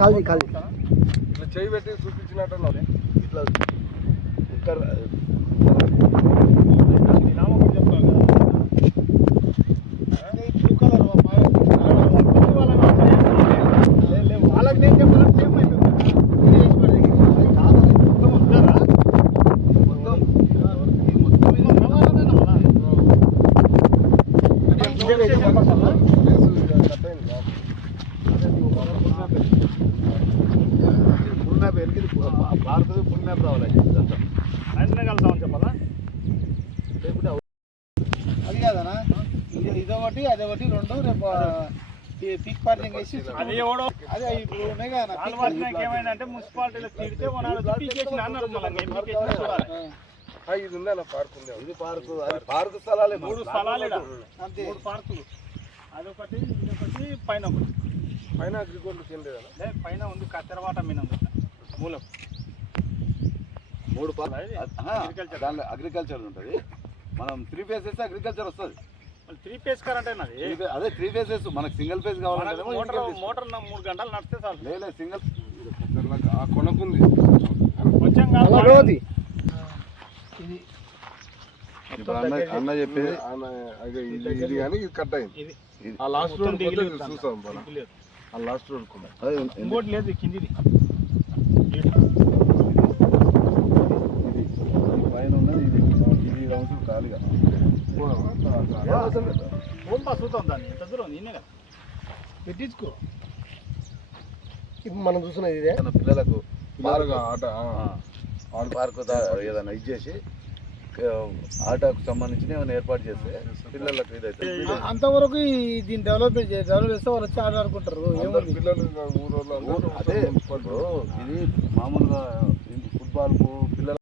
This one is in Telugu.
కాల్ది కాల్ది ఇట్లా చేయి పెట్టి చూపించినట్టు ఇట్లా ఇక్కడ వాళ్ళకి నేను చెప్పాను సేమ్ ఫుల్ మ్యాప్ వెనక్కి భారత ఫుల్ మ్యాప్ రావాలి ఇదంతా. అది కాదనా ఇది ఇదొకటి అదొకటి రెండు రేపు అది అదే ఏమైందంటే మున్సిపాలిటీలో తిడితే ఇది ఉందా పార్క్ ఉంది ఇది పార్కు అది పార్కు స్థలాలే మూడు స్థలాలు మూడు పార్కులు అదొకటి ఇదొకటి పైన ఒకటి. పైన అగ్రికల్చర్ కింద లే, పైన ఉంది కత్తెరవాట ఉంది. మూలం. మూడు అగ్రికల్చర్. దానిలో అగ్రికల్చర్ ఉంటుంది. మనం త్రీ ఫేస్ వేస్తే అగ్రికల్చర్ వస్తుంది. త్రీ పేస్ కరెంట్ అయినది అదే? త్రీ ఫేసెస్ మనకు సింగిల్ ఫేస్ కావాలంటే మోటార్ మోటార్ మూడు గంటలు నడిస్తే చాలు. లేదు సింగిల్ ఆ కొనకుంది. కొంచెం కాదు ఇది ఇప్పుడు అన్న అన్న చెప్పేది ఆయన అదే ఇది ఇది కానీ ఇది కట్ అయింది. ఇది ఆ లాస్ట్ రోడ్. చూసాం. ఆ లాస్ట్ రోడ్ కూడా అదే ఇంకోటి లేదు కిందిది. పైన ఉన్నది ఇది ఇది ఖాళీగా. ఫోన్ పాస్ అవుతాం దాన్ని. ఎంత దూరం నిన్నే పెట్టించుకో ఇప్పుడు మనం చూస్తున్నది ఇదే. మన పిల్లలకు బాగా ఆట ఆ. ఆన్ పార్క్ దా- ఏదైనా ఇచ్చేసి ఆటకు సంబంధించిన ఏమైనా ఏర్పాటు చేస్తే పిల్లలకు ఇదైతే అంతవరకు ఈ- దీన్ని డెవలప్మెంట్ చేసి డెవలప్ చేస్తే వాళ్ళు వచ్చి ఆట ఆడుకుంటారు పిల్లలు అదే. ఇప్పుడు ఇది మామూలుగా ఫుట్బాల్ పిల్లల